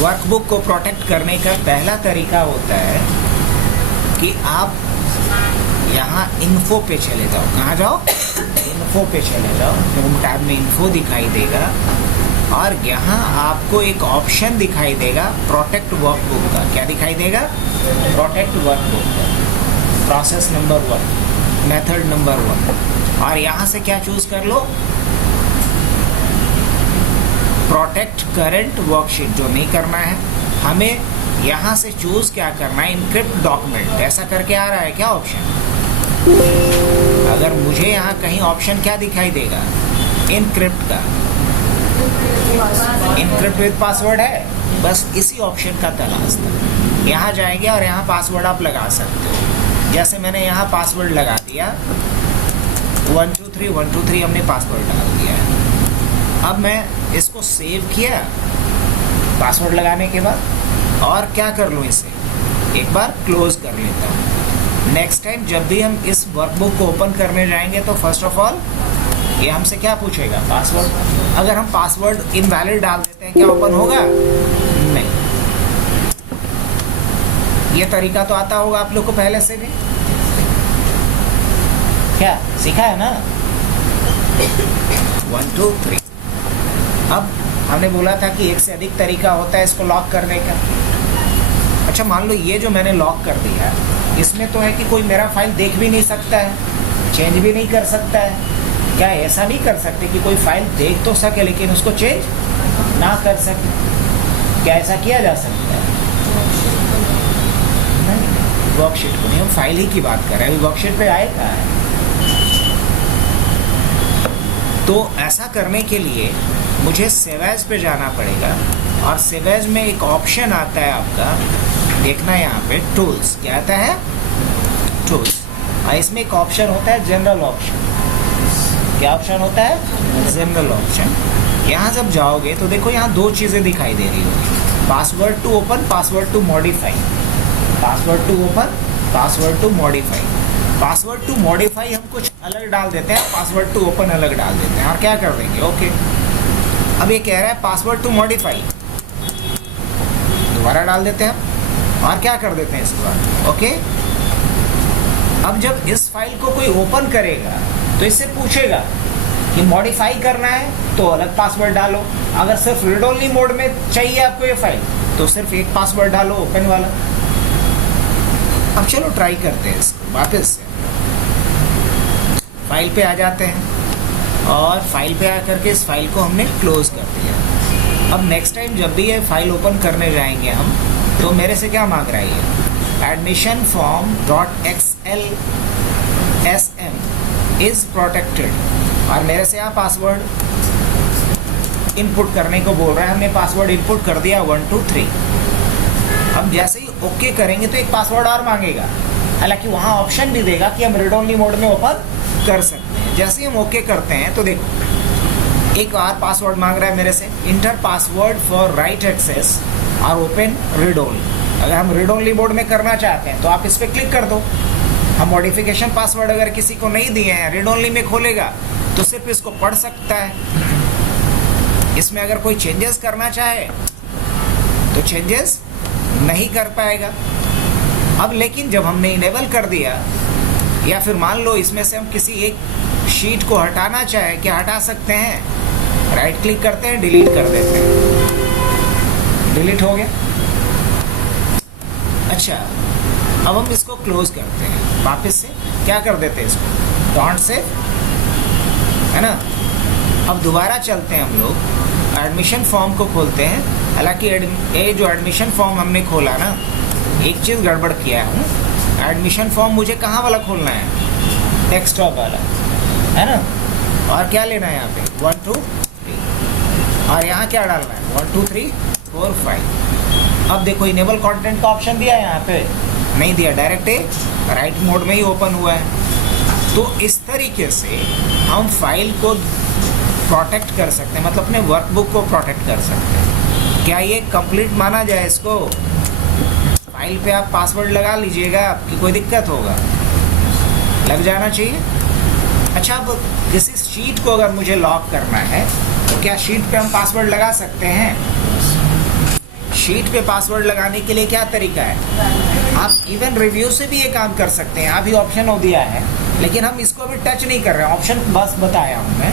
Workbook को protect करने का पहला तरीका होता है कि आप यहाँ इन्फो पे चले जाओ। कहाँ जाओ? इन्फो पे चले जाओ। होम टैब में इन्फो दिखाई देगा और यहाँ आपको एक ऑप्शन दिखाई देगा प्रोटेक्ट वर्कबुक का। क्या दिखाई देगा? प्रोटेक्ट वर्कबुक का। Process number 1, method number 1। और यहाँ से क्या चूज कर लो? Protect current worksheet. जो नहीं करना है हमें, यहाँ से चूज क्या करना है? Encrypt document. ऐसा करके आ रहा है क्या ऑप्शन? अगर मुझे यहाँ कहीं ऑप्शन क्या दिखाई देगा? इनक्रिप्ट का। इनक्रिप्ट विद पासवर्ड है, बस इसी ऑप्शन का तलाश था। यहाँ जाएंगे और यहाँ पासवर्ड आप लगा सकते हो। जैसे मैंने यहाँ पासवर्ड लगा दिया 123 हमने पासवर्ड डाल दिया है। अब मैं इसको सेव किया पासवर्ड लगाने के बाद, और क्या कर लूँ इसे? एक बार क्लोज कर लेता हूँ। नेक्स्ट टाइम जब भी हम इस वर्कबुक को ओपन करने जाएंगे तो फर्स्ट ऑफ ऑल ये हमसे क्या पूछेगा? पासवर्ड। अगर हम पासवर्ड इनवैलिड डाल देते हैं क्या ओपन होगा? नहीं। ये तरीका तो आता होगा आप लोग को पहले से भी, क्या सीखा है ना? 1 2 3। अब हमने बोला था कि एक से अधिक तरीका होता है इसको लॉक करने का। अच्छा, मान लो ये जो मैंने लॉक कर दिया, इसमें तो है कि कोई मेरा फाइल देख भी नहीं सकता है, चेंज भी नहीं कर सकता है। क्या ऐसा नहीं कर सकते कि कोई फाइल देख तो सके लेकिन उसको चेंज ना कर सके? क्या ऐसा किया जा सकता है? नहीं, वर्कशीट को नहीं, हम फाइल ही की बात कर रहे हैं। अभी वर्कशीट पे आए कहाँ है? तो ऐसा करने के लिए मुझे सेव एज पे जाना पड़ेगा, और सेव एज में एक ऑप्शन आता है आपका, देखना यहाँ पे टूल्स। क्या आता है? टूल्स। और इसमें एक ऑप्शन होता है जनरल ऑप्शन। क्या ऑप्शन होता है? General option. यहाँ जब जाओगे तो देखो यहाँ दो चीज़ें दिखाई दे रही होगी, password to open, password to modify. Password to open, password to modify. Password to modify हम कुछ अलग डाल देते हैं, पासवर्ड टू ओपन अलग डाल देते हैं, और क्या कर देंगे? ओके। अब ये कह रहा है पासवर्ड टू मॉडिफाई, दोबारा डाल देते हैं और क्या कर देते हैं इसके बाद? ओके। अब जब इस फाइल को कोई ओपन करेगा तो इससे पूछेगा कि मॉडिफाई करना है तो अलग पासवर्ड डालो, अगर सिर्फ रीड ओनली मोड में चाहिए आपको ये फाइल तो सिर्फ एक पासवर्ड डालो, ओपन वाला। अब चलो ट्राई करते हैं इसको। वापस से फाइल पे आ जाते हैं और फाइल पे आकर के इस फाइल को हमने क्लोज कर दिया। अब नेक्स्ट टाइम जब भी ये फाइल ओपन करने जाएंगे हम, तो मेरे से क्या मांग रहा है ये? Admission form .xlsm is protected, और मेरे से यहाँ पासवर्ड इनपुट करने को बोल रहा है। हमने पासवर्ड इनपुट कर दिया 1 2 3। अब जैसे ही ओके करेंगे तो एक पासवर्ड और मांगेगा, हालांकि वहाँ ऑप्शन भी देगा कि हम रीड ओनली मोड में ओपन कर सकते हैं। जैसे ही हम ओके करते हैं तो देखो एक और पासवर्ड मांग रहा है मेरे से, enter password for write access और ओपन रीड ओनली। अगर हम रीड ओनली मोड में करना चाहते हैं तो आप इस पर क्लिक कर दो। हम मॉडिफिकेशन पासवर्ड अगर किसी को नहीं दिए हैं, रीड ओनली में खोलेगा तो सिर्फ इसको पढ़ सकता है। इसमें अगर कोई चेंजेस करना चाहे तो चेंजेस नहीं कर पाएगा। अब लेकिन जब हमने इनेबल कर दिया, या फिर मान लो इसमें से हम किसी एक शीट को हटाना चाहे, क्या हटा सकते हैं? राइट क्लिक करते हैं, डिलीट कर देते हैं, डिलीट हो गया। अच्छा, अब हम इसको क्लोज करते हैं, वापस से क्या कर देते हैं इसको? डॉट से, है ना? अब दोबारा चलते हैं हम लोग, एडमिशन फॉर्म को खोलते हैं। हालांकि ये जो एडमिशन फॉर्म हमने खोला ना, एक चीज़ गड़बड़ किया हूँ। एडमिशन फॉर्म मुझे कहाँ वाला खोलना है? डेस्कटॉप वाला, है ना? और क्या लेना है यहाँ पे? 1 2 3, और यहाँ क्या डालना है? 1 2 3 4 5। अब देखो इनेबल कंटेंट का ऑप्शन दिया है यहाँ पे, नहीं दिया, डायरेक्ट राइट मोड में ही ओपन हुआ है। तो इस तरीके से हम फाइल को प्रोटेक्ट कर सकते हैं, मतलब अपने वर्कबुक को प्रोटेक्ट कर सकते हैं। क्या ये कंप्लीट माना जाए इसको? फाइल पे आप पासवर्ड लगा लीजिएगा, आपकी कोई दिक्कत होगा? लग जाना चाहिए। अच्छा, अब किसी शीट को अगर मुझे लॉक करना है तो क्या शीट पे हम पासवर्ड लगा सकते हैं? शीट पे पासवर्ड लगाने के लिए क्या तरीका है, आप इवन रिव्यू से भी ये काम कर सकते हैं। यहाँ भी ऑप्शन हो दिया है, लेकिन हम इसको अभी टच नहीं कर रहे हैं, ऑप्शन बस बताया हूँ मैं।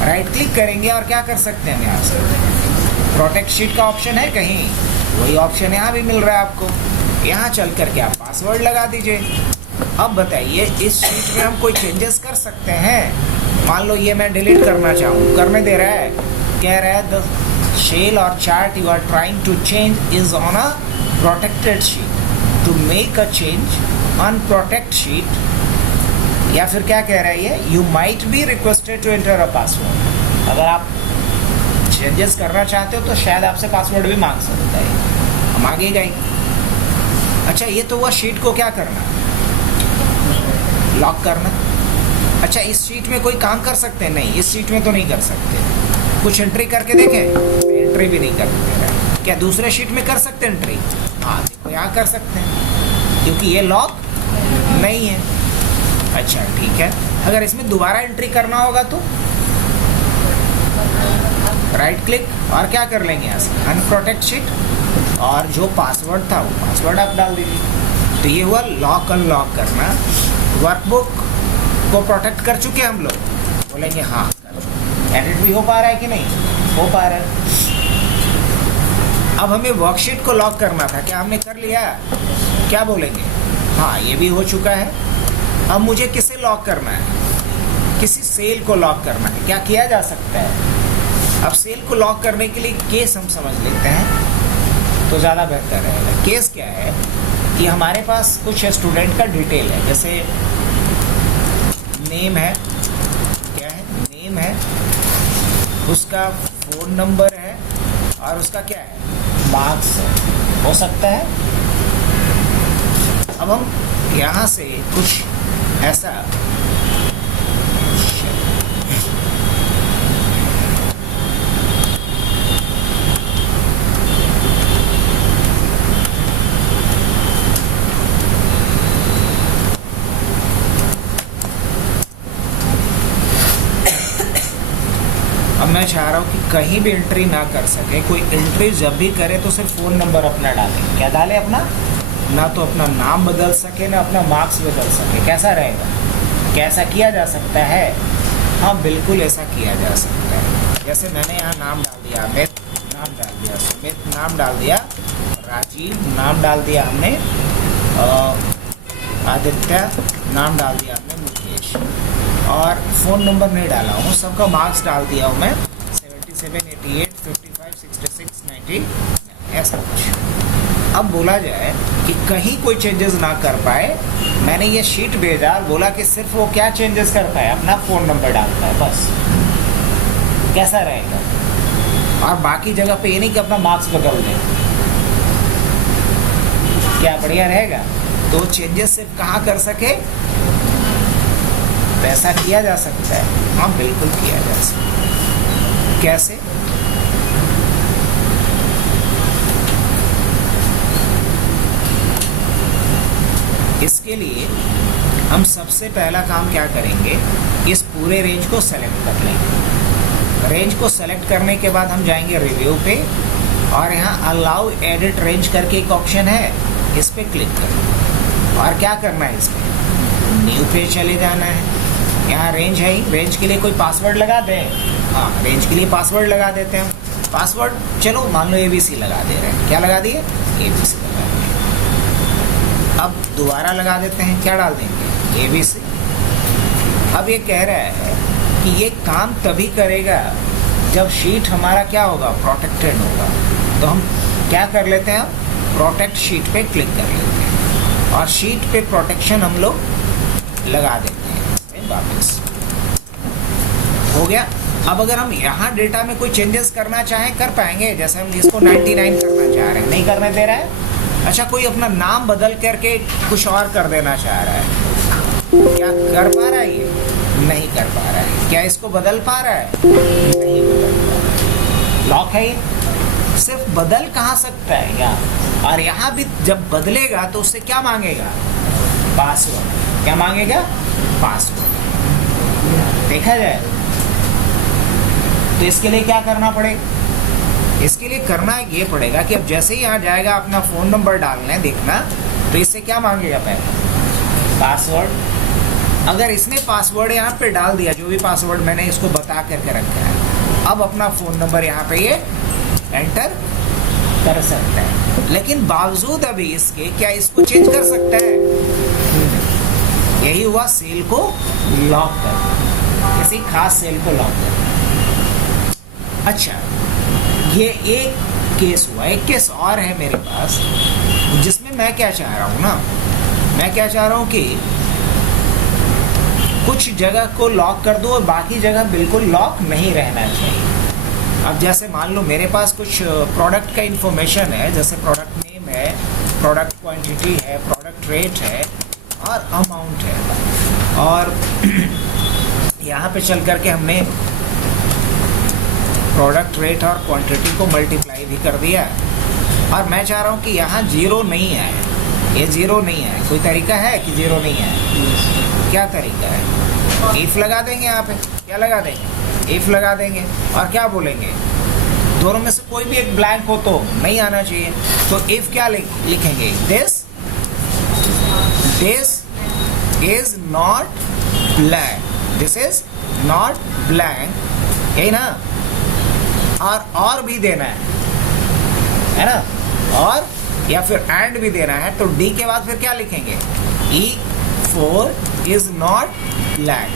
राइट क्लिक करेंगे और क्या कर सकते हैं, यहाँ से प्रोटेक्ट शीट का ऑप्शन है कहीं, वही ऑप्शन यहाँ भी मिल रहा है आपको। यहाँ चल करके आप पासवर्ड लगा दीजिए। अब बताइए इस शीट में हम कोई चेंजेस कर सकते हैं। मान लो ये मैं डिलीट करना चाहूँ, करने दे रहा है, कह रहा है the cell or chart you are trying to change is on a protected sheet, to make a change on protect sheet. या फिर क्या कह रहा है ये, you might be requested to enter a password. अगर आप चेंजेस करना चाहते हो तो शायद आपसे पासवर्ड भी मांग सकता है, हम आगे गए। अच्छा ये तो हुआ शीट को क्या करना, लॉक करना। अच्छा इस शीट में कोई काम कर सकते हैं, नहीं इस शीट में तो नहीं कर सकते। कुछ एंट्री करके देखें, एंट्री भी नहीं कर दे रहा है। क्या दूसरे शीट में कर सकते हैं एंट्री, हाँ देखो यहाँ कर सकते हैं, क्योंकि ये लॉक नहीं है। अच्छा ठीक है, अगर इसमें दोबारा एंट्री करना होगा तो राइट क्लिक और क्या कर लेंगे यहाँ से, अनप्रोटेक्ट शीट, और जो पासवर्ड था वो पासवर्ड आप डाल दीजिए। तो ये हुआ लॉक अनलॉक करना। वर्कबुक को प्रोटेक्ट कर चुके हम लोग, बोलेंगे हाँ एडिट भी हो पा रहा है कि नहीं, हो पा रहा है। अब हमें वर्कशीट को लॉक करना था, क्या हमने कर लिया, क्या बोलेंगे, हाँ ये भी हो चुका है। अब मुझे किसे लॉक करना है, किसी सेल को लॉक करना है। क्या किया जा सकता है, अब सेल को लॉक करने के लिए केस हम समझ लेते हैं तो ज़्यादा बेहतर रहेगा। केस क्या है कि हमारे पास कुछ स्टूडेंट का डिटेल है, जैसे नेम है, क्या है, नेम है, उसका फ़ोन नंबर है और उसका क्या है, मार्क्स हो सकता है। अब हम यहाँ से कुछ ऐसा अब मैं चाह रहा हूँ कि कहीं भी एंट्री ना कर सके, कोई एंट्री जब भी करे तो सिर्फ फ़ोन नंबर अपना डालें। क्या डालें अपना, ना तो अपना नाम बदल सके ना अपना मार्क्स बदल सके। कैसा रहेगा, कैसा किया जा सकता है, हाँ बिल्कुल ऐसा किया जा सकता है। जैसे मैंने यहाँ नाम डाल दिया, अमित नाम डाल दिया, सुमित नाम डाल दिया, राजीव नाम डाल दिया हमने, आदित्य नाम डाल दिया हमने, मुकेश, और फ़ोन नंबर नहीं डाला हूँ, सबका मार्क्स डाल दिया हूँ मैं 77, 88, 55, 66, 90 ऐसा कुछ। अब बोला जाए कि कहीं कोई चेंजेस ना कर पाए, मैंने ये शीट भेजा और बोला कि सिर्फ वो क्या चेंजेस कर पाए, अपना फ़ोन नंबर डालता है बस, कैसा रहेगा। और बाकी जगह पे ये नहीं कि अपना मार्क्स बदल दें, क्या बढ़िया रहेगा। तो चेंजेस सिर्फ कहाँ कर सके, पैसा किया जा सकता है, हाँ बिल्कुल किया जा सकता है। कैसे, इसके लिए हम सबसे पहला काम क्या करेंगे, इस पूरे रेंज को सेलेक्ट कर लेंगे। रेंज को सेलेक्ट करने के बाद हम जाएंगे रिव्यू पे, और यहाँ अलाउ एडिट रेंज करके एक ऑप्शन है, इस पर क्लिक करें और क्या करना है, इस पर न्यू पे चले जाना है। यहाँ रेंज है ही, रेंज के लिए कोई पासवर्ड लगा दें, हाँ रेंज के लिए पासवर्ड लगा देते हैं। पासवर्ड चलो मान लो ABC लगा दे रहे हैं, क्या लगा दिए, ABC लगा दिए। अब दोबारा लगा देते हैं, क्या डाल देंगे, ABC। अब ये कह रहा है कि ये काम तभी करेगा जब शीट हमारा क्या होगा, प्रोटेक्टेड होगा। तो हम क्या कर लेते हैं, प्रोटेक्ट शीट पे क्लिक कर लेते हैं और शीट पे प्रोटेक्शन हम लोग लगा देते हैं। वापस हो गया। अब अगर हम यहाँ डेटा में कोई चेंजेस करना चाहें कर पाएंगे, जैसे हम इसको 99 करना चाह रहे हैं, नहीं करने दे रहा है। अच्छा कोई अपना नाम बदल करके कुछ और कर देना चाह रहा है, क्या कर पा रहा है, ये नहीं कर पा रहा है। क्या इसको बदल पा रहा है, नहीं बदल पा रहा है, लॉक है ये। सिर्फ बदल कहाँ सकता है यहाँ, और यहाँ भी जब बदलेगा तो उससे क्या मांगेगा, पासवर्ड। क्या मांगेगा, पासवर्ड। देखा जाए तो इसके लिए क्या करना पड़ेगा, इसके लिए करना ये पड़ेगा कि अब जैसे ही यहाँ जाएगा अपना फ़ोन नंबर डालने, देखना तो इससे क्या मांगेगा पहले, पासवर्ड। अगर इसने पासवर्ड यहाँ पे डाल दिया, जो भी पासवर्ड मैंने इसको बता करके रखा है, अब अपना फ़ोन नंबर यहाँ पे ये एंटर कर सकता है। लेकिन बावजूद अभी इसके क्या इसको चेंज कर सकता है? यही हुआ सेल को लॉक कर, किसी खास सेल को लॉक कर। अच्छा, ये एक केस हुआ। एक केस और है मेरे पास, जिसमें मैं क्या चाह रहा हूँ ना, मैं क्या चाह रहा हूँ कि कुछ जगह को लॉक कर दो और बाकी जगह बिल्कुल लॉक नहीं रहना चाहिए। अब जैसे मान लो मेरे पास कुछ प्रोडक्ट का इंफॉर्मेशन है, जैसे प्रोडक्ट नेम है, प्रोडक्ट क्वांटिटी है, प्रोडक्ट रेट है और अमाउंट है, और यहाँ पे चल करके हमने प्रोडक्ट रेट और क्वांटिटी को मल्टीप्लाई भी कर दिया, और मैं चाह रहा हूँ कि यहाँ जीरो नहीं है, ये जीरो नहीं है। कोई तरीका है कि जीरो नहीं है? क्या तरीका है? इफ लगा देंगे यहाँ पे, क्या लगा देंगे? इफ लगा देंगे, और क्या बोलेंगे, दोनों में से कोई भी एक ब्लैंक हो तो नहीं आना चाहिए। तो इफ क्या लिखेंगे, this is not blank, this is not blank, यही ना। और भी देना है ना, और या फिर एंड भी देना है, तो डी के बाद फिर क्या लिखेंगे, E4 इज नॉट ब्लैंक।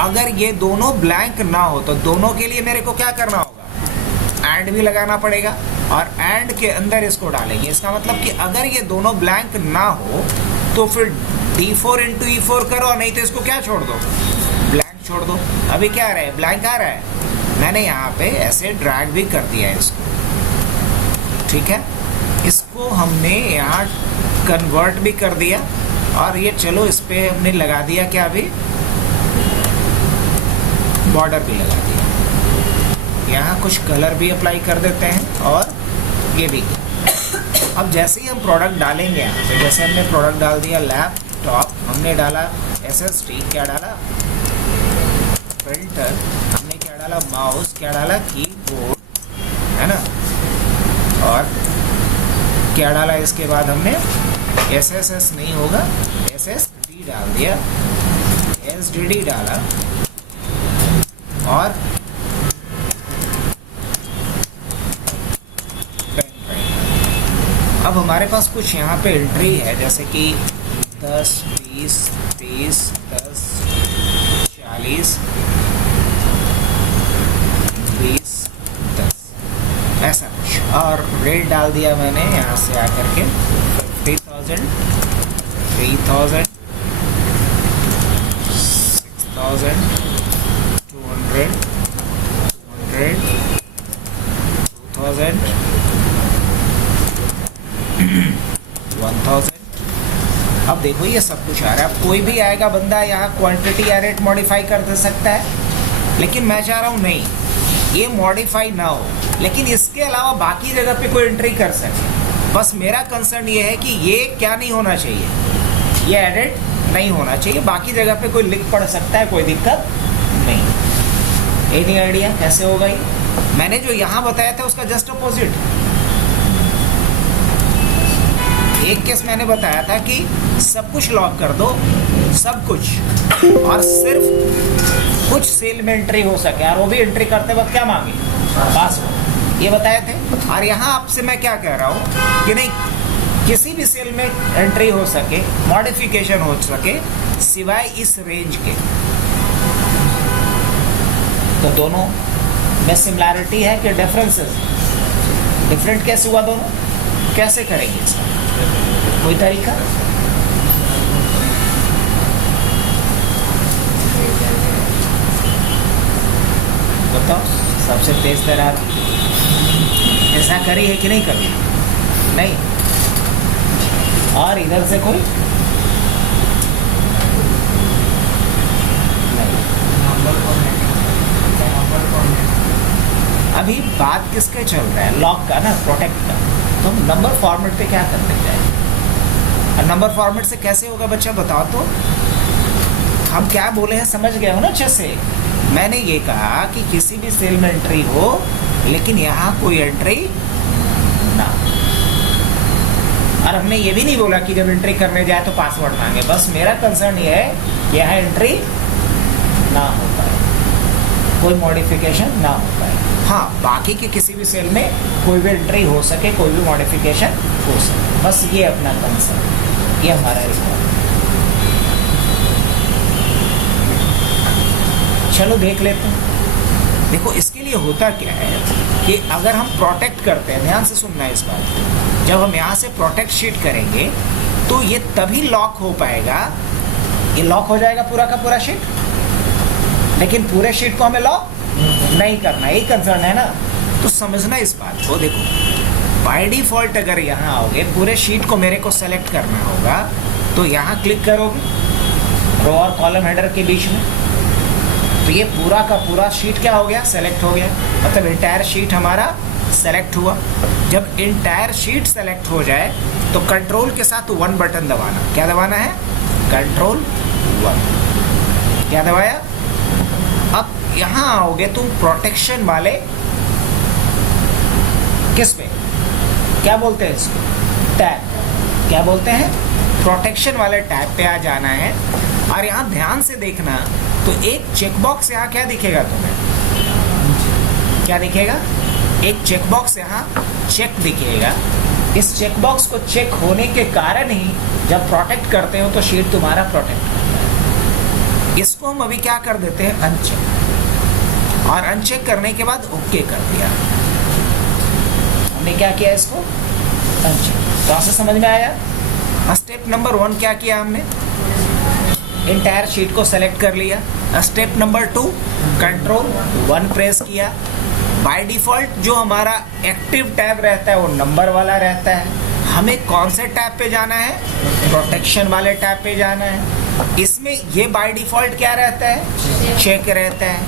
अगर ये दोनों ब्लैंक ना हो तो दोनों के लिए मेरे को क्या करना होगा, एंड भी लगाना पड़ेगा, और एंड के अंदर इसको डालेंगे। इसका मतलब कि अगर ये दोनों ब्लैंक ना हो तो फिर D4 इंटू E4 करो, नहीं तो इसको क्या छोड़ दो, ब्लैंक छोड़ दो। अभी क्या आ रहा है, ब्लैंक आ रहा है। मैंने यहाँ पे ऐसे ड्रैग भी कर दिया है इसको, ठीक है। इसको हमने यहाँ कन्वर्ट भी कर दिया, और ये चलो इस पे हमने लगा दिया क्या, अभी बॉर्डर भी लगा दिया। यहाँ कुछ कलर भी अप्लाई कर देते हैं, और ये भी। अब जैसे ही हम प्रोडक्ट डालेंगे यहाँ पे, जैसे हमने प्रोडक्ट डाल दिया लैपटॉप, हमने डाला SSD, क्या डाला प्रिंटर, हमने क्या डाला माउस, क्या डाला कीबोर्ड, है ना, और क्या डाला इसके बाद हमने SSS नहीं होगा, SSD डाल दिया, SSD डाला, और पेन ड्राइव। अब हमारे पास कुछ यहाँ पे एंट्री है, जैसे कि 10, 20, 30, 10, 40, 20, 10, ऐसा कुछ, और रेट डाल दिया मैंने यहाँ से आकर के 50,000, 3,000, 6,000, 200, 2,000, 1,000। अब देखो ये सब कुछ आ रहा है। अब कोई भी आएगा बंदा यहाँ क्वांटिटी या रेट मॉडिफाई कर दे सकता है, लेकिन मैं चाह रहा हूँ नहीं, ये मॉडिफाई ना हो, लेकिन इसके अलावा बाकी जगह पे कोई एंट्री कर सके। बस मेरा कंसर्न ये है कि ये क्या नहीं होना चाहिए, ये एडिट नहीं होना चाहिए। बाकी जगह पे कोई लिख पढ़ सकता है, कोई दिक्कत नहीं। एनी आइडिया कैसे होगा ये? मैंने जो यहाँ बताया था उसका जस्ट अपोजिट। एक केस मैंने बताया था कि सब कुछ लॉक कर दो, सब कुछ, और सिर्फ कुछ सेल में एंट्री हो सके, और वो भी एंट्री करते वक्त क्या मांगे, पासवर्ड, ये बताए थे। और यहाँ आपसे मैं क्या कह रहा हूँ कि नहीं, किसी भी सेल में एंट्री हो सके, मॉडिफिकेशन हो सके, सिवाय इस रेंज के। तो दोनों में सिमिलैरिटी है कि डिफरेंसेस? डिफरेंट कैसे हुआ दोनों? कैसे करेंगे इसका? कोई तरीका? बताओ, सबसे तेज तैरार ऐसा करी है कि नहीं करी? नहीं। और इधर से कोई अभी बात किसके चल रहा है, लॉक का ना, प्रोटेक्ट का। तो हम नंबर फॉर्मेट पे क्या करने जाए? और नंबर फॉर्मेट से कैसे होगा बच्चा, बताओ तो। हम क्या बोले हैं, समझ गए हो ना अच्छे से? मैंने ये कहा कि किसी भी सेल में एंट्री हो, लेकिन यहाँ कोई एंट्री ना। और हमने ये भी नहीं बोला कि जब एंट्री करने जाए तो पासवर्ड मांगे, बस मेरा कंसर्न ये है कि यहाँ एंट्री ना हो पाए, कोई मॉडिफिकेशन ना हो पाए। हाँ, बाकी के किसी भी सेल में कोई भी एंट्री हो सके, कोई भी मॉडिफिकेशन हो सके, बस ये अपना कंसर्न, ये हमारा रिकॉर्ड। चलो देख लेते हैं। देखो इसके लिए होता क्या है कि अगर हम प्रोटेक्ट करते हैं, ध्यान से सुनना है इस बात को, जब हम यहाँ से प्रोटेक्ट शीट करेंगे तो ये तभी लॉक हो पाएगा, ये लॉक हो जाएगा पूरा का पूरा शीट, लेकिन पूरे शीट को हमें लॉक नहीं करना, यही कंसर्न है ना। तो समझना इस बात को। देखो बाय डिफॉल्ट अगर यहाँ आओगे, पूरे शीट को मेरे को सेलेक्ट करना होगा, तो यहाँ क्लिक करोगे रो और कॉलम हेडर के बीच में, तो ये पूरा का पूरा शीट क्या हो गया, सेलेक्ट हो गया, मतलब इंटायर शीट हमारा सेलेक्ट हुआ। जब इंटायर शीट सेलेक्ट हो जाए तो कंट्रोल के साथ 1 बटन दबाना। क्या दबाना है? कंट्रोल 1। क्या दबाया? अब यहाँ आओगे तुम प्रोटेक्शन वाले, किस पे, क्या बोलते हैं इसको, टैब, क्या बोलते हैं, प्रोटेक्शन वाले टैब पे आ जाना है। और यहाँ ध्यान से देखना, तो एक चेकबॉक्स यहाँ क्या दिखेगा तुम्हें, क्या दिखेगा, एक चेकबॉक्स यहाँ चेक दिखेगा। इस चेकबॉक्स को चेक होने के कारण ही जब प्रोटेक्ट करते हो तो शीट तुम्हारा प्रोटेक्ट होता है। इसको हम अभी क्या कर देते हैं, अनचेक, और अनचेक करने के बाद ओके कर दिया। हमने क्या किया, इसको अनचेक। प्रोसेस समझ में आया? स्टेप नंबर 1 क्या किया हमने, इंटायर शीट को सेलेक्ट कर लिया। स्टेप नंबर 2 कंट्रोल 1 प्रेस किया। बाय डिफॉल्ट जो हमारा एक्टिव टैब रहता है वो नंबर वाला रहता है। हमें कौन से टैब पे जाना है, प्रोटेक्शन वाले टैब पे जाना है। इसमें ये बाय डिफॉल्ट क्या रहता है, चेक रहता है।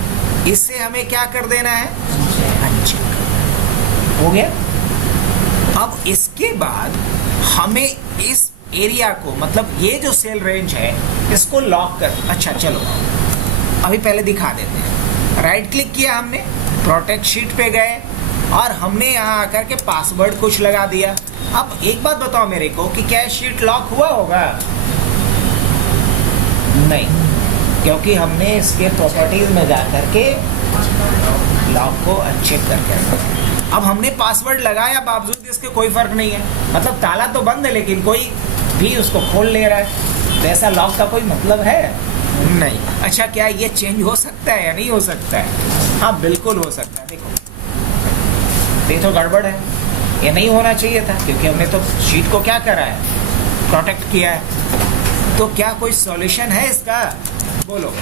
इससे हमें क्या कर देना है, अनचेक। हो गया। अब इसके बाद हमें इस एरिया को, मतलब ये जो सेल रेंज है इसको लॉक कर, अच्छा चलो अभी पहले दिखा देते हैं। राइट क्लिक किया हमने, प्रोटेक्ट शीट पे गए और हमने यहाँ आकर के पासवर्ड कुछ लगा दिया। अब एक बात बताओ मेरे को कि क्या शीट लॉक हुआ होगा? नहीं, क्योंकि हमने इसके प्रॉपर्टीज में जाकर के लॉक को अनचेक करके, अब हमने पासवर्ड लगाया बावजूद इसके कोई फर्क नहीं है, मतलब ताला तो बंद है लेकिन कोई भी उसको खोल ले रहा है, तो ऐसा लॉक का कोई मतलब है नहीं। अच्छा, क्या ये चेंज हो सकता है या नहीं हो सकता है? हाँ बिल्कुल हो सकता है। देखो ये तो गड़बड़ है, ये नहीं होना चाहिए था, क्योंकि हमने तो शीट को क्या करा है, प्रोटेक्ट किया है। तो क्या कोई सॉल्यूशन है इसका? बोलो।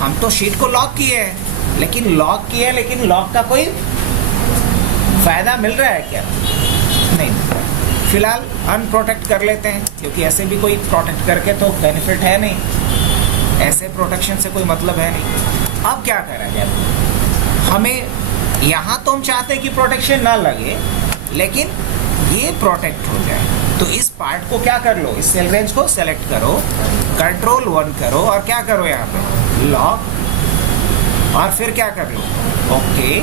हम तो शीट को लॉक किए हैं, लेकिन लॉक किए हैं, लेकिन लॉक का कोई फायदा मिल रहा है क्या? नहीं। फिलहाल अनप्रोटेक्ट कर लेते हैं, क्योंकि ऐसे भी कोई प्रोटेक्ट करके तो बेनिफिट है नहीं, ऐसे प्रोटेक्शन से कोई मतलब है नहीं। अब क्या करा जाए, हमें यहाँ तो हम चाहते हैं कि प्रोटेक्शन ना लगे, लेकिन ये प्रोटेक्ट हो जाए। तो इस पार्ट को क्या कर लो, इस सेल रेंज को सेलेक्ट करो, कंट्रोल 1 करो और क्या करो यहाँ पे लॉक, और फिर क्या कर लो ओके।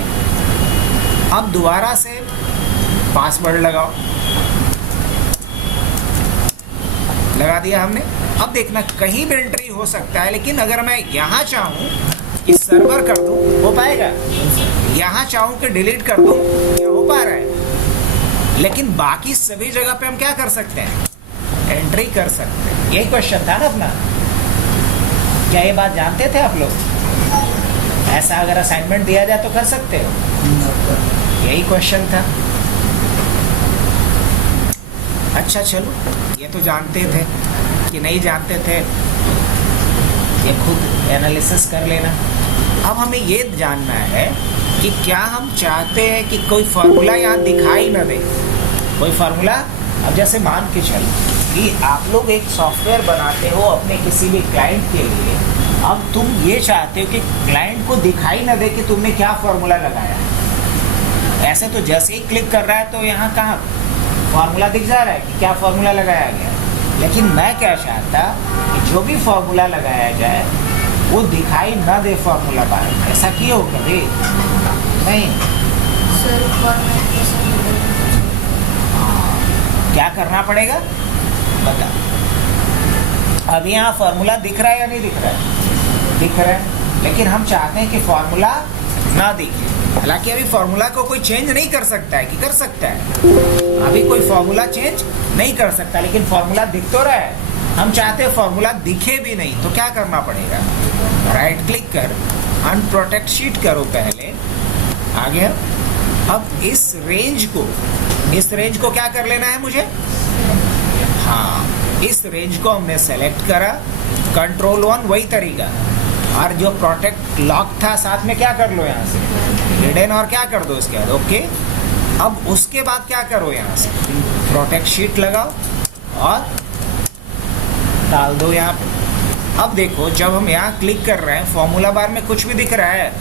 अब दोबारा से पासवर्ड लगाओ, लगा दिया हमने। अब देखना कहीं भी एंट्री हो सकता है, लेकिन अगर मैं यहाँ चाहूँ कि सर्वर कर दूँ, हो पाएगा? यहाँ चाहूँ कि डिलीट कर दूँ, ये हो पा रहा है, लेकिन बाकी सभी जगह पे हम क्या कर सकते हैं, एंट्री कर सकते हैं। यही क्वेश्चन था ना अपना, क्या ये बात जानते थे आप लोग? ऐसा अगर असाइनमेंट दिया जाए तो कर सकते हो, यही क्वेश्चन था। अच्छा चलो, ये तो जानते थे कि नहीं जानते थे, ये खुद एनालिसिस कर लेना। अब हमें ये जानना है कि क्या हम चाहते हैं कि कोई फार्मूला यहाँ दिखाई न दे, कोई फार्मूला। अब जैसे मान के चल कि आप लोग एक सॉफ्टवेयर बनाते हो अपने किसी भी क्लाइंट के लिए, अब तुम ये चाहते हो कि क्लाइंट को दिखाई न दे कि तुमने क्या फार्मूला लगाया है। ऐसे तो जैसे ही क्लिक कर रहा है तो यहाँ कहाँ फार्मूला दिख जा रहा है कि क्या फार्मूला लगाया गया, लेकिन मैं क्या चाहता कि जो भी फार्मूला लगाया जाए वो दिखाई ना दे फार्मूला बाहर। ऐसा किए हो कभी? नहीं। क्या करना पड़ेगा बता। अभी यहाँ फॉर्मूला दिख रहा है या नहीं दिख रहा है? दिख रहा है, लेकिन हम चाहते हैं कि फॉर्मूला ना दिखे। हालांकि अभी फॉर्मूला को कोई चेंज नहीं कर सकता है, कि कर सकता है? अभी कोई फॉर्मूला चेंज नहीं कर सकता, लेकिन फॉर्मूला दिख तो रहा है। हम चाहते हैं फॉर्मूला दिखे भी नहीं, तो क्या करना पड़ेगा? राइट क्लिक कर, अनप्रोटेक्ट शीट करो पहले। आ गया। अब इस रेंज को क्या कर लेना है मुझे? हाँ, इस रेंज को हमने सेलेक्ट करा, कंट्रोल 1 वही तरीका, और जो प्रोटेक्ट लॉक था साथ में क्या कर लो यहाँ से हिडन, और क्या कर दो इसके बाद ओके। अब उसके बाद क्या करो, यहाँ से प्रोटेक्ट शीट लगाओ और डाल दो यहाँ पे। अब देखो, जब हम यहाँ क्लिक कर रहे हैं फॉर्मूला बार में कुछ भी दिख रहा है?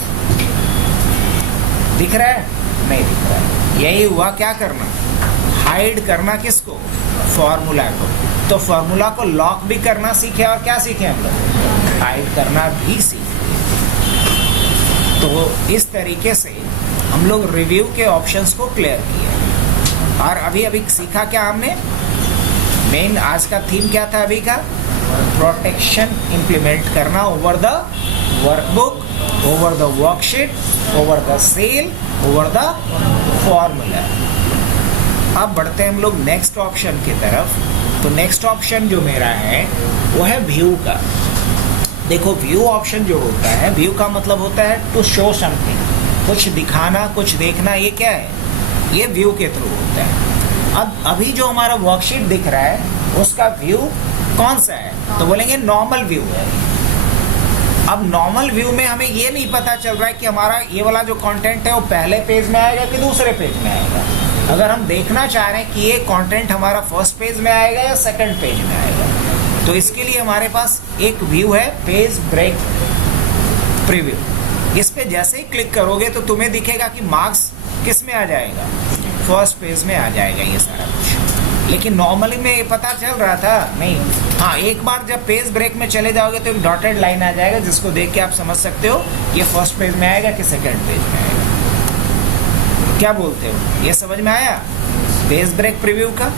दिख रहा है? नहीं दिख रहा है। यही हुआ, क्या करना, हाइड करना किसको? फॉर्मूला को। तो फॉर्मूला को लॉक भी करना सीखे, और क्या सीखे हम लोग? हाइड करना भी सीखे। तो इस तरीके से हम लोग रिव्यू के ऑप्शंस को क्लियर किए। और अभी सीखा क्या हमने? मेन आज का थीम क्या था अभी का? प्रोटेक्शन इंप्लीमेंट करना over the workbook, over the worksheet, over the cell, over the formula. अब बढ़ते हैं हम लोग नेक्स्ट ऑप्शन की तरफ। तो नेक्स्ट ऑप्शन जो मेरा है वो है व्यू का। देखो, व्यू ऑप्शन जो होता है, व्यू का मतलब होता है टू शो समथिंग, कुछ दिखाना, कुछ देखना। ये क्या है? ये व्यू के थ्रू होता है। अब अभी जो हमारा वर्कशीट दिख रहा है उसका व्यू कौन सा है? तो बोलेंगे नॉर्मल व्यू है। अब नॉर्मल व्यू में हमें ये नहीं पता चल रहा है कि हमारा ये वाला जो कंटेंट है वो पहले पेज में आएगा कि दूसरे पेज में आएगा। अगर हम देखना चाह रहे हैं कि ये कंटेंट हमारा फर्स्ट पेज में आएगा या सेकंड पेज में आएगा, तो इसके लिए हमारे पास एक व्यू है, पेज ब्रेक प्रीव्यू। इस पे जैसे ही क्लिक करोगे तो तुम्हें दिखेगा कि मार्क्स किस में आ जाएगा? फर्स्ट पेज में आ जाएगा ये सारा कुछ। लेकिन नॉर्मली में ये पता चल रहा था नहीं। हाँ, एक बार जब पेज ब्रेक में चले जाओगे तो एक डॉटेड लाइन आ जाएगा, जिसको देख के आप समझ सकते हो ये फर्स्ट पेज में आएगा कि सेकंड पेज में आएगा। क्या बोलते हो? ये समझ में आया पेज ब्रेक प्रीव्यू का?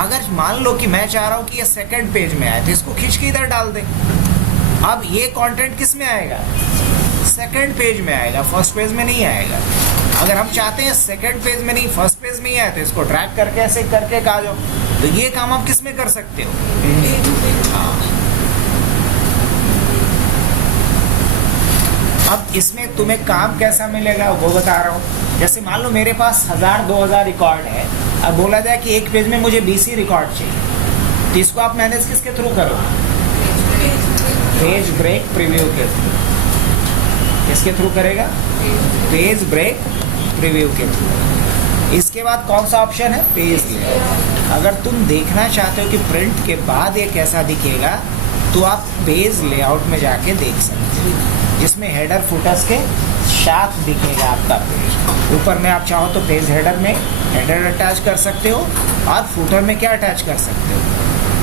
अगर मान लो कि मैं चाह रहा हूँ कि ये सेकंड पेज में आए, तो इसको खींच के इधर डाल दे। अब ये कंटेंट किस में आएगा? सेकंड पेज में आएगा, फर्स्ट पेज में नहीं आएगा। अगर हम चाहते हैं सेकंड पेज में नहीं, फर्स्ट पेज में ही आए, तो इसको ड्रैग करके ऐसे करके कहा जाओ। तो ये काम आप किस में कर सकते हो? हाँ। अब इसमें तुम्हें काम कैसा मिलेगा वो बता रहा हूँ। जैसे मान लो मेरे पास 1000-2000 रिकॉर्ड है, अब बोला जाए कि एक पेज में मुझे 20 ही रिकॉर्ड चाहिए, तो इसको आप मैनेज किसके थ्रू करो? पेज ब्रेक प्रीव्यू के थ्रू। किसके थ्रू करेगा? पेज ब्रेक प्रीव्यू के थ्रू। इसके बाद कौन सा ऑप्शन है? Page layout. अगर तुम देखना चाहते हो कि प्रिंट के बाद ये कैसा दिखेगा, तो आप पेज लेआउट में जाके देख सकते हो, जिसमें हेडर फुटर्स के साथ दिखेगा आपका पेज। ऊपर में आप चाहो तो पेज हेडर में हेडर अटैच कर सकते हो, और फुटर में क्या अटैच कर सकते हो?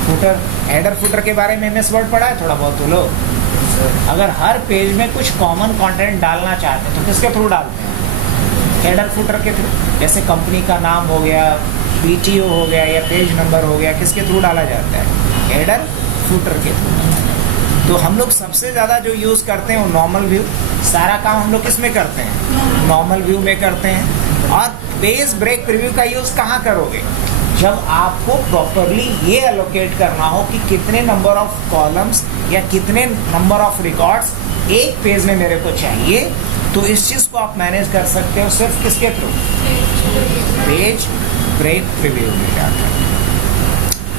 फुटर, हेडर फुटर के बारे में MS वर्ड पढ़ा है थोड़ा बहुत तो लो। अगर हर पेज में कुछ कॉमन कंटेंट डालना चाहते हैं तो किसके थ्रू डालते हैं? हेडर फुटर के थ्रू। जैसे कंपनी का नाम हो गया, PTO हो गया, या पेज नंबर हो गया, किसके थ्रू डाला जाता है? हेडर फुटर के थ्रू। तो हम लोग सबसे ज़्यादा जो यूज़ करते हैं वो नॉर्मल व्यू। सारा काम हम लोग किस में करते हैं? नॉर्मल व्यू में करते हैं। और पेज ब्रेक प्रीव्यू का यूज़ कहाँ करोगे? जब आपको प्रॉपरली ये एलोकेट करना हो कि कितने नंबर ऑफ कॉलम्स या कितने नंबर ऑफ रिकॉर्ड्स एक पेज में मेरे को चाहिए, तो इस चीज़ को आप मैनेज कर सकते हो सिर्फ किसके थ्रू? पेज ब्रेक प्रीव्यू में जाकर।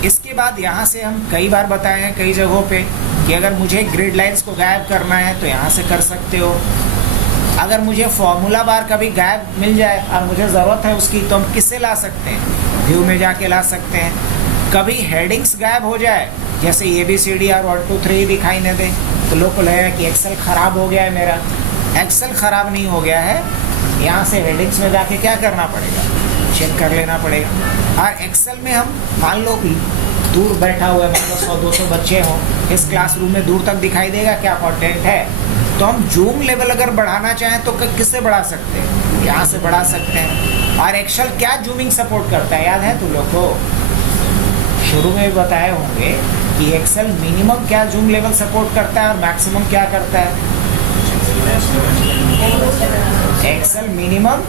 इसके बाद यहाँ से हम कई बार बताए हैं कई जगहों पे कि अगर मुझे ग्रिड लाइंस को गायब करना है तो यहाँ से कर सकते हो। अगर मुझे फॉर्मूला बार कभी गायब मिल जाए और मुझे ज़रूरत है उसकी, तो हम किससे ला सकते हैं? व्यू में जाके ला सकते हैं। कभी हेडिंग्स गायब हो जाए, जैसे ABCD और 1 2 3 दिखाई न दे, तो लोग को लगेगा कि एक्सेल ख़राब हो गया है मेरा। एक्सेल ख़राब नहीं हो गया है, यहाँ से हेडिंग्स में जाके क्या करना पड़ेगा? चेक कर लेना पड़ेगा। और एक्सेल में हम मान लो दूर बैठा हुआ है, मतलब 100-200 बच्चे हों, इस क्लासरूम में दूर तक दिखाई देगा क्या कंटेंट है। तो हम जूम लेवल अगर बढ़ाना चाहें तो किससे बढ़ा सकते हैं? यहाँ से बढ़ा सकते हैं। और एक्सेल क्या जूमिंग सपोर्ट करता है, याद है तुम लोग को? शुरू में भी बताए होंगे कि एक्सेल मिनिमम क्या जूम लेवल सपोर्ट करता है और मैक्सिमम क्या करता है। एक्सेल मिनिमम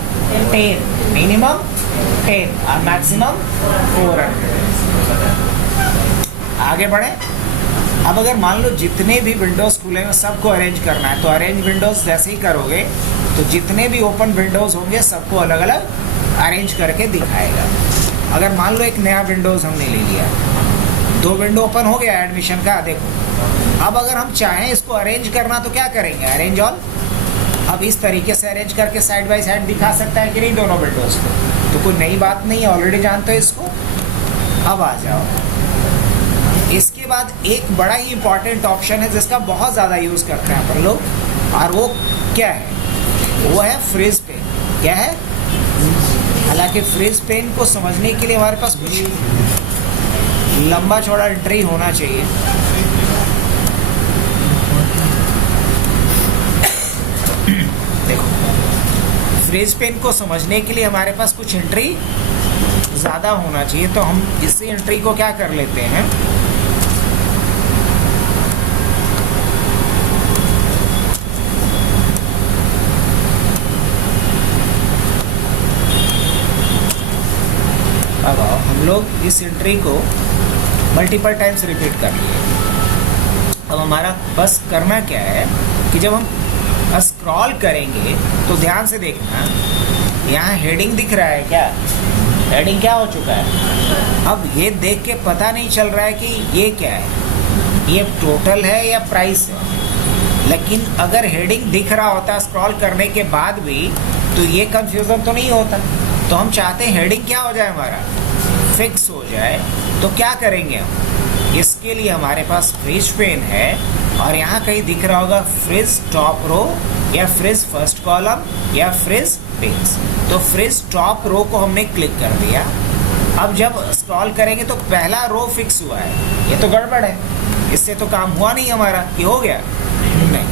10 और मैक्सिमम 400। आगे बढ़े। अब अगर मान लो जितने भी विंडोज़ खुले हैं सबको अरेंज करना है, तो अरेंज विंडोज़ जैसे ही करोगे तो जितने भी ओपन विंडोज़ होंगे सबको अलग अलग अरेंज करके दिखाएगा। अगर मान लो एक नया विंडोज़ हमने ले लिया, 2 विंडो ओपन हो गया एडमिशन का, देखो। अब अगर हम चाहें इसको अरेंज करना तो क्या करेंगे, अरेंज ऑल। अब इस तरीके से अरेंज करके साइड बाय साइड दिखा सकता है कि नहीं दोनों विंडोज़ को, तो कोई नई बात नहीं है, ऑलरेडी जानते हो इसको। अब आ जाओ, इसके बाद एक बड़ा ही इंपॉर्टेंट ऑप्शन है जिसका बहुत ज़्यादा यूज़ करते हैं अपन लोग, और वो क्या है, वो है फ्रीज पेन। क्या है? हालांकि फ्रीज पेन को समझने के लिए हमारे पास कुछ लंबा चौड़ा एंट्री होना चाहिए। देखो, फ्रीज पेन को समझने के लिए हमारे पास कुछ एंट्री ज़्यादा होना चाहिए, तो हम इसी एंट्री को क्या कर लेते हैं, अब आओ हम लोग इस एंट्री को मल्टीपल टाइम्स रिपीट कर लिए। अब हमारा बस करना क्या है कि जब हम स्क्रॉल करेंगे तो ध्यान से देखना, यहाँ हेडिंग दिख रहा है क्या, हेडिंग क्या हो चुका है। अब ये देख के पता नहीं चल रहा है कि ये क्या है, ये टोटल है या प्राइस है। लेकिन अगर हेडिंग दिख रहा होता स्क्रॉल करने के बाद भी तो ये कंफ्यूजन तो नहीं होता। तो हम चाहते हैं हेडिंग क्या हो जाए, हमारा फिक्स हो जाए। तो क्या करेंगे हम, इसके लिए हमारे पास फ्रीज पेन है और यहाँ कहीं दिख रहा होगा फ्रीज टॉप रो या फ्रीज फर्स्ट कॉलम या फ्रीज पेज। तो फ्रीज टॉप रो को हमने क्लिक कर दिया। अब जब स्क्रॉल करेंगे तो पहला रो फिक्स हुआ है, ये तो गड़बड़ है, इससे तो काम हुआ नहीं हमारा। ये हो गया नहीं,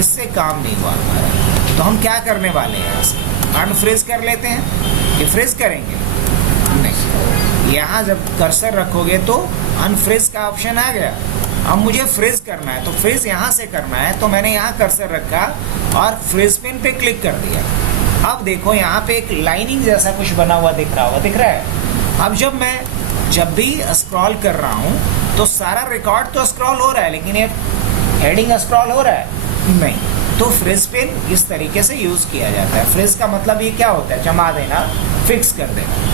इससे काम नहीं हुआ हमारा। तो हम क्या करने वाले हैं, अनफ्रीज कर लेते हैं कि फ्रीज करेंगे नहीं। यहाँ जब कर्सर रखोगे तो अनफ्रीज का ऑप्शन आ गया। अब मुझे फ्रीज करना है तो फ्रीज यहाँ से करना है, तो मैंने यहाँ कर्सर रखा और फ्रीज पेन पे क्लिक कर दिया। अब देखो यहाँ पे एक लाइनिंग जैसा कुछ बना हुआ दिख रहा है। अब जब भी स्क्रॉल कर रहा हूँ तो सारा रिकॉर्ड तो स्क्रॉल हो रहा है, लेकिन ये हेडिंग स्क्रॉल हो रहा है नहीं। तो फ्रीज पेन इस तरीके से यूज़ किया जाता है। फ्रीज का मतलब ये क्या होता है, जमा देना, फिक्स कर देना।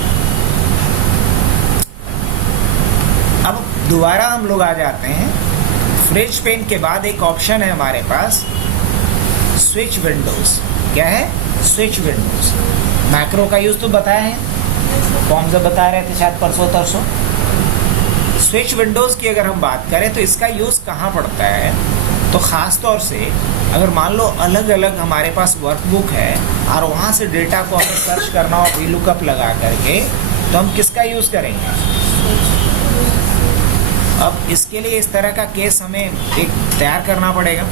अब दोबारा हम लोग आ जाते हैं, फ्रीज पेन के बाद एक ऑप्शन है हमारे पास स्विच विंडोज़। क्या है, स्विच विंडोज़। मैक्रो का यूज़ तो बताया है, फॉर्म से बता रहे थे शायद परसों तरसों। स्विच विंडोज़ की अगर हम बात करें तो इसका यूज़ कहाँ पड़ता है, तो ख़ास तौर से अगर मान लो अलग अलग हमारे पास वर्कबुक है और वहाँ से डेटा को हमें सर्च करना हो वीलुकअप लगा करके, तो हम किसका यूज़ करेंगे। अब इसके लिए इस तरह का केस हमें एक तैयार करना पड़ेगा।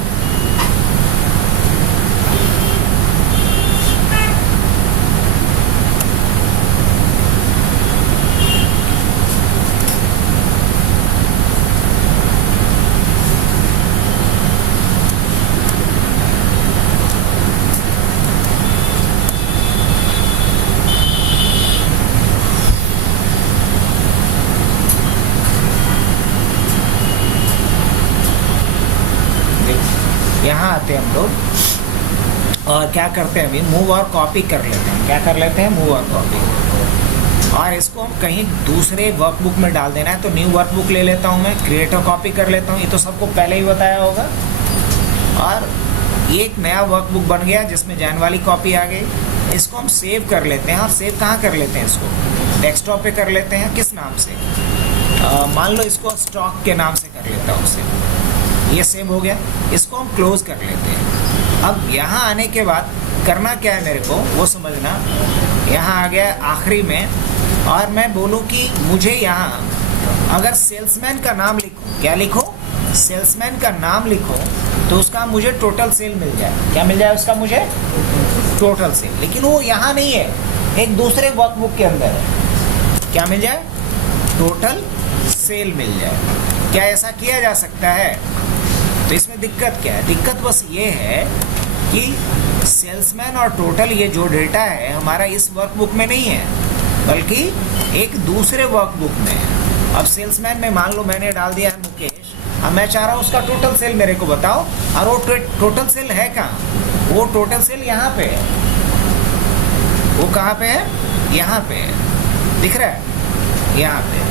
यहाँ आते हैं हम लोग और क्या करते हैं, अभी मूव और कॉपी कर लेते हैं। क्या कर लेते हैं, मूव और कॉपी। और इसको हम कहीं दूसरे वर्कबुक में डाल देना है, तो न्यू वर्कबुक ले लेता हूँ मैं, क्रिएट और कॉपी कर लेता हूँ। ये तो सबको पहले ही बताया होगा। और एक नया वर्कबुक बन गया जिसमें जाने वाली कॉपी आ गई। इसको हम सेव कर लेते हैं। और सेव कहाँ कर लेते हैं, इसको डेस्कटॉप पे कर लेते हैं। किस नाम से, मान लो इसको स्टॉक के नाम से कर लेता हूँ सेव। ये सेव हो गया, इसको हम क्लोज कर लेते हैं। अब यहाँ आने के बाद करना क्या है मेरे को वो समझना। यहाँ आ गया आखिरी में, और मैं बोलूँ कि मुझे यहाँ अगर सेल्समैन का नाम लिखूँ, क्या लिखो, सेल्समैन का नाम लिखो, तो उसका मुझे टोटल सेल मिल जाए। क्या मिल जाए उसका मुझे, टोटल सेल, लेकिन वो यहाँ नहीं है, एक दूसरे वर्कबुक के अंदर है। क्या मिल जाए? टोटल सेल मिल जाए। क्या ऐसा किया जा सकता है? तो इसमें दिक्कत क्या है? दिक्कत बस ये है कि सेल्समैन और टोटल ये जो डेटा है हमारा इस वर्कबुक में नहीं है, बल्कि एक दूसरे वर्कबुक में है। अब सेल्समैन में मान लो मैंने डाल दिया है मुकेश, अब मैं चाह रहा हूँ उसका टोटल सेल मेरे को बताओ, और वो टोटल सेल है कहाँ? वो टोटल सेल यहाँ पे है। वो कहाँ पे है? यहाँ पे है, दिख रहा है? यहाँ पे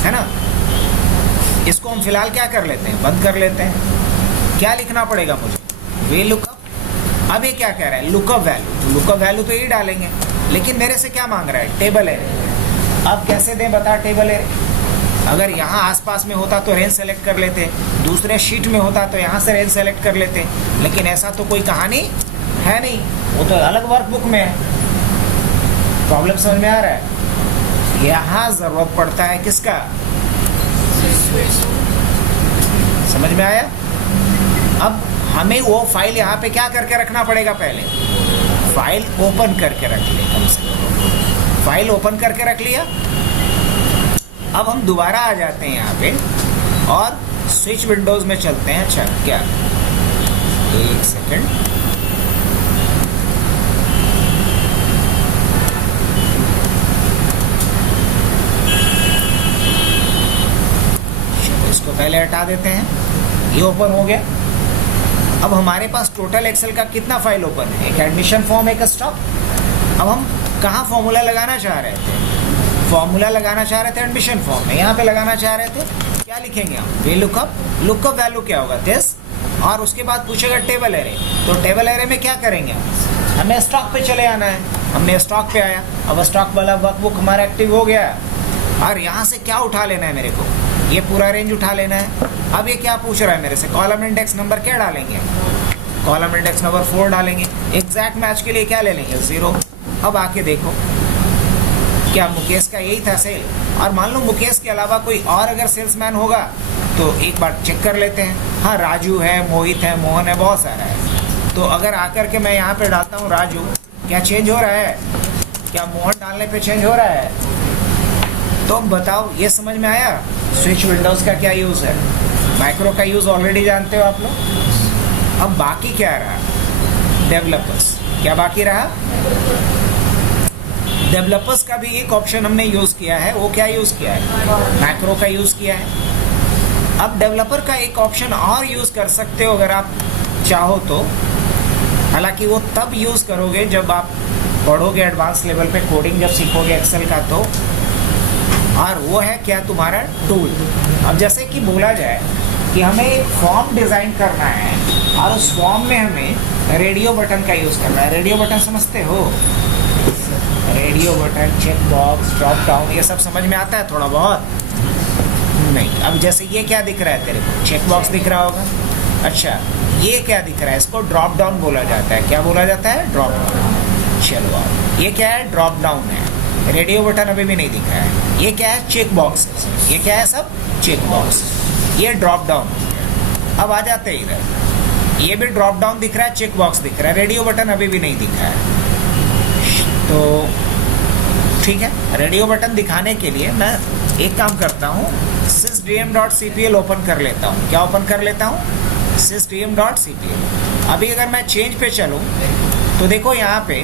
है ना। इसको हम फिलहाल क्या कर लेते हैं? बंद कर लेते हैं। क्या लिखना पड़ेगा मुझे? वे लुकअप। अब ये क्या कह रहा है? Lookup value. तो लुकअप वैल्यू तो यही डालेंगे, लेकिन मेरे से क्या मांग रहा है? Table array. अब कैसे दें बता टेबल एरे? अगर यहाँ आसपास में होता तो रेंज सेलेक्ट कर लेते, दूसरे शीट में होता तो यहाँ से रेंज सेलेक्ट कर लेते, लेकिन ऐसा तो कोई कहानी है नहीं, वो तो अलग वर्कबुक में है। प्रॉब्लम समझ में आ रहा है? यहाँ जरूरत पड़ता है किसका? समझ में आया? अब हमें वो फाइल यहाँ पे क्या करके रखना पड़ेगा? पहले फाइल ओपन करके रख ले, कम से कम फाइल ओपन करके रख लिया। अब हम दोबारा आ जाते हैं यहाँ पे और स्विच विंडोज में चलते हैं। अच्छा क्या, एक सेकंड, इसको पहले हटा देते हैं। ये ओपन हो गया। अब हमारे पास टोटल एक्सेल का कितना फाइल ओपन है? एक एडमिशन फॉर्म, एक स्टॉक। अब हम कहाँ फॉर्मूला लगाना चाह रहे थे? फॉर्मूला लगाना चाह रहे थे एडमिशन फॉर्म में, यहाँ पे लगाना चाह रहे थे। क्या लिखेंगे हम? वे लुकअप। लुकअप वैल्यू क्या होगा? दिस। और उसके बाद पूछेगा टेबल एरे। तो टेबल एरे में क्या करेंगे? हमें स्टॉक पे चले आना है। हमने स्टॉक पे आया, अब स्टॉक वाला वर्कबुक हमारा एक्टिव हो गया, और यहाँ से क्या उठा लेना है मेरे को? ये पूरा रेंज उठा लेना है। अब ये क्या पूछ रहा है मेरे से? कॉलम इंडेक्स नंबर क्या डालेंगे? कॉलम इंडेक्स नंबर 4 डालेंगे। एग्जैक्ट मैच के लिए क्या ले लेंगे? 0। अब आके देखो, क्या मुकेश का यही था सेल? और मान लो मुकेश के अलावा कोई और अगर सेल्समैन होगा तो एक बार चेक कर लेते हैं। हाँ, राजू है, मोहित है, मोहन है, बहुत सारा है। तो अगर आकर के मैं यहाँ पे डालता हूँ राजू, क्या चेंज हो रहा है? क्या मोहन डालने पे चेंज हो रहा है? तो बताओ, ये समझ में आया स्विच विंडोज का क्या यूज़ है? माइक्रो का यूज़ ऑलरेडी जानते हो आप लोग। अब बाकी क्या रहा? डेवलपर्स। क्या बाकी रहा? डेवलपर्स का भी एक ऑप्शन हमने यूज़ किया है। वो क्या यूज़ किया है? मैक्रो का यूज़ किया है। अब डेवलपर का एक ऑप्शन और यूज़ कर सकते हो अगर आप चाहो तो, हालांकि वो तब यूज़ करोगे जब आप पढ़ोगे एडवांस लेवल पे कोडिंग, जब सीखोगे एक्सेल का तो। और वो है क्या? तुम्हारा टूल। अब जैसे कि बोला जाए कि हमें एक फॉर्म डिज़ाइन करना है और उस फॉर्म में हमें रेडियो बटन का यूज़ करना है। रेडियो बटन समझते हो? Radio button, check box, drop down, ये सब समझ में आता है थोड़ा बहुत? नहीं। अब जैसे ये क्या दिख रहा है तेरे को? चेक बॉक्स दिख रहा होगा। अच्छा, ये क्या दिख रहा है? इसको ड्रॉप डाउन बोला जाता है। क्या बोला जाता है? Drop down. चलो, अब ये क्या है? ड्रॉप डाउन है। रेडियो बटन अभी भी नहीं दिख रहा है। ये क्या है? Check box. ये क्या है? सब चेक बॉक्स। ये ड्रॉप डाउन। अब आ जाते हैं इधर, ये भी ड्रॉप डाउन दिख रहा है, चेक बॉक्स दिख रहा है, रेडियो बटन अभी भी नहीं दिख रहा है। तो ठीक है, रेडियो बटन दिखाने के लिए मैं एक काम करता हूँ, sysdm.cpl ओपन कर लेता हूँ। क्या ओपन कर लेता हूँ? sysdm.cpl। अभी अगर मैं चेंज पे चलूँ तो देखो यहाँ पे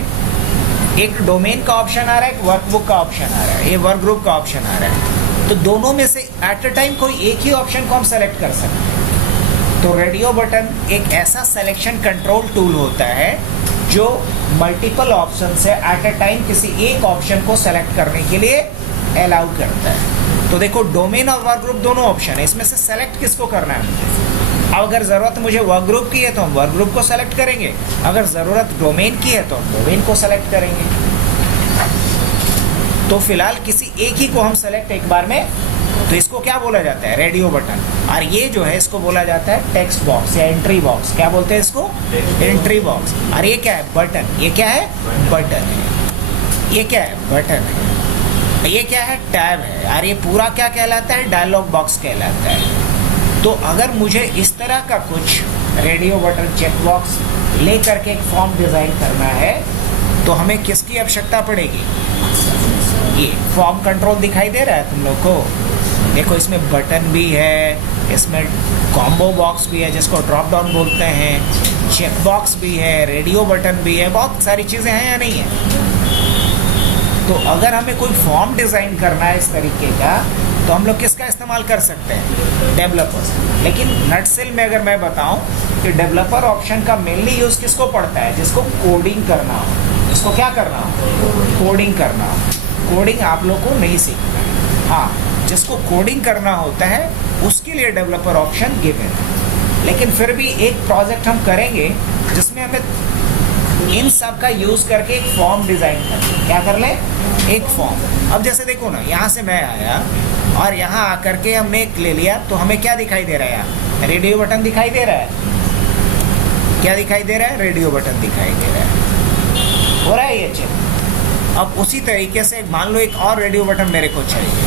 एक डोमेन का ऑप्शन आ रहा है, एक वर्कबुक का ऑप्शन आ रहा है, ये वर्क ग्रुप का ऑप्शन आ रहा है। तो दोनों में से एट अ टाइम कोई एक ही ऑप्शन को हम सेलेक्ट कर सकते हैं। तो रेडियो बटन एक ऐसा सिलेक्शन कंट्रोल टूल होता है जो मल्टीपल ऑप्शन से एट अ टाइम किसी एक ऑप्शन को सेलेक्ट करने के लिए अलाउ करता है। तो देखो, डोमेन और वर्क ग्रुप दोनों ऑप्शन है, इसमें से सेलेक्ट किसको करना है मुझे? अब अगर ज़रूरत मुझे वर्क ग्रुप की है तो हम वर्क ग्रुप को सेलेक्ट करेंगे, अगर ज़रूरत डोमेन की है तो हम डोमेन को सेलेक्ट करेंगे। तो फिलहाल किसी एक ही को हम सेलेक्ट एक बार में, तो इसको क्या बोला जाता है? Radio button. और ये जो है इसको बोला जाता है टेक्स्ट बॉक्स या एंट्री बॉक्स। क्या बोलते हैं इसको? Entry box. और ये क्या है? बटन। ये क्या है? बटन है। ये क्या है? बटन है। ये क्या है? टैब है। और ये पूरा क्या कहलाता है? डायलॉग बॉक्स कहलाता है। तो अगर मुझे इस तरह का कुछ रेडियो बटन, चेक बॉक्स ले करके एक फॉर्म डिज़ाइन करना है तो हमें किसकी आवश्यकता पड़ेगी? ये फॉर्म कंट्रोल दिखाई दे रहा है तुम लोग को? देखो इसमें बटन भी है, इसमें कॉम्बो बॉक्स भी है जिसको ड्रॉप डाउन बोलते हैं, चेक बॉक्स भी है, रेडियो बटन भी है, बहुत सारी चीज़ें हैं या नहीं है? तो अगर हमें कोई फॉर्म डिज़ाइन करना है इस तरीके का तो हम लोग किसका इस्तेमाल कर सकते हैं? डेवलपर्स। लेकिन नटसेल में अगर मैं बताऊं कि डेवलपर ऑप्शन का मेनली यूज़ किसको पड़ता है? जिसको कोडिंग करना हो। जिसको क्या करना हो? कोडिंग करना हो। कोडिंग आप लोग को नहीं सीखना है। हाँ, जिसको कोडिंग करना होता है उसके लिए डेवलपर ऑप्शन गिवन है। लेकिन फिर भी एक प्रोजेक्ट हम करेंगे जिसमें हमें इन सब का यूज़ करके एक फॉर्म डिज़ाइन करें। क्या कर लें? एक फॉर्म। अब जैसे देखो ना, यहाँ से मैं आया और यहाँ आकर के हमने एक ले लिया तो हमें क्या दिखाई दे रहा है? यहाँ रेडियो बटन दिखाई दे रहा है। क्या दिखाई दे रहा है? रेडियो बटन दिखाई दे रहा है। हो रहा है ये चेक? अब उसी तरीके से मान लो एक और रेडियो बटन मेरे को चाहिए,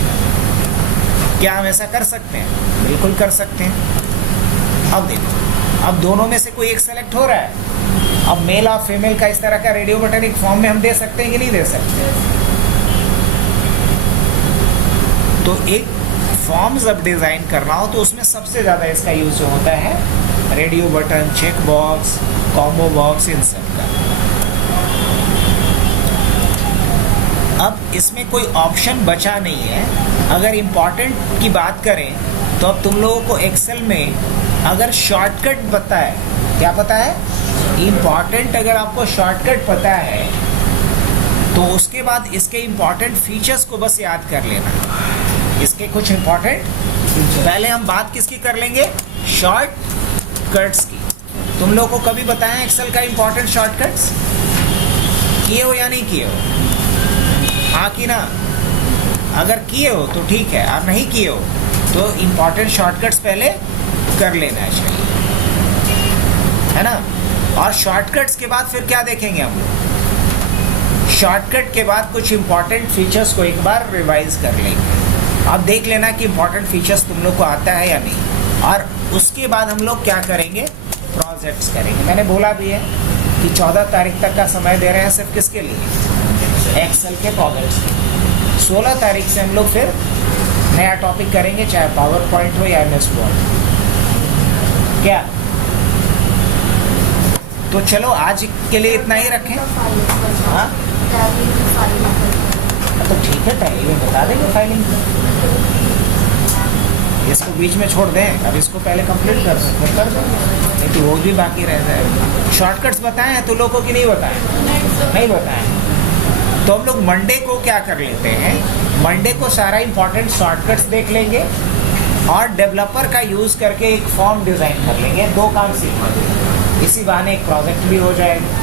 क्या हम ऐसा कर सकते हैं? बिल्कुल कर सकते हैं। अब देखो, अब दोनों में से कोई एक सेलेक्ट हो रहा है। अब मेल और फीमेल का इस तरह का रेडियो बटन एक फॉर्म में हम दे सकते हैं कि नहीं दे सकते? तो एक फॉर्म जब डिज़ाइन करना हो तो उसमें सबसे ज़्यादा इसका यूज़ जो होता है radio button, check box, combo box, इन सब का। अब इसमें कोई ऑप्शन बचा नहीं है। अगर इम्पॉर्टेंट की बात करें तो अब तुम लोगों को एक्सेल में अगर शॉर्टकट पता है, क्या पता है? इम्पॉर्टेंट अगर आपको शॉर्टकट पता है तो उसके बाद इसके इम्पॉर्टेंट फीचर्स को बस याद कर लेना। इसके कुछ इम्पॉर्टेंट, पहले हम बात किसकी कर लेंगे? शॉर्टकट्स की। तुम लोगों को कभी बताया एक्सेल का इम्पॉर्टेंट शॉर्टकट्स? किए हो या नहीं किए हो? हाँ कि ना? अगर किए हो तो ठीक है, और नहीं किए हो तो इम्पॉर्टेंट शॉर्टकट्स पहले कर लेना चाहिए, है ना? और शॉर्टकट्स के बाद फिर क्या देखेंगे हम लोग? शॉर्टकट के बाद कुछ इम्पॉर्टेंट फीचर्स को एक बार रिवाइज कर लेंगे। आप देख लेना कि इम्पॉर्टेंट फीचर्स तुम लोग को आता है या नहीं। और उसके बाद हम लोग क्या करेंगे? प्रोजेक्ट्स करेंगे। मैंने बोला भी है कि 14 तारीख तक का समय दे रहे हैं सिर्फ किसके लिए? एक्सेल के प्रोजेक्ट्स के। 16 तारीख से हम लोग फिर नया टॉपिक करेंगे, चाहे पावर पॉइंट हो या MS वर्ड। क्या? तो चलो आज के लिए इतना ही रखें। हाँ तो ठीक है, पहले में बता देंगे फाइलिंग। इसको बीच में छोड़ दें, अब इसको पहले कंप्लीट कर दें, फिर कर दें, नहीं तो वो भी बाकी रह जाए। शॉर्टकट्स बताएं हैं तो लोगों की नहीं बताएं? नहीं बताएं। तो हम लोग मंडे को क्या कर लेते हैं? मंडे को सारा इंपॉर्टेंट शॉर्टकट्स देख लेंगे और डेवलपर का यूज़ करके एक फॉर्म डिज़ाइन कर लेंगे। 2 काम सीख लेंगे। इसी बहाने एक प्रोजेक्ट भी हो जाएगा।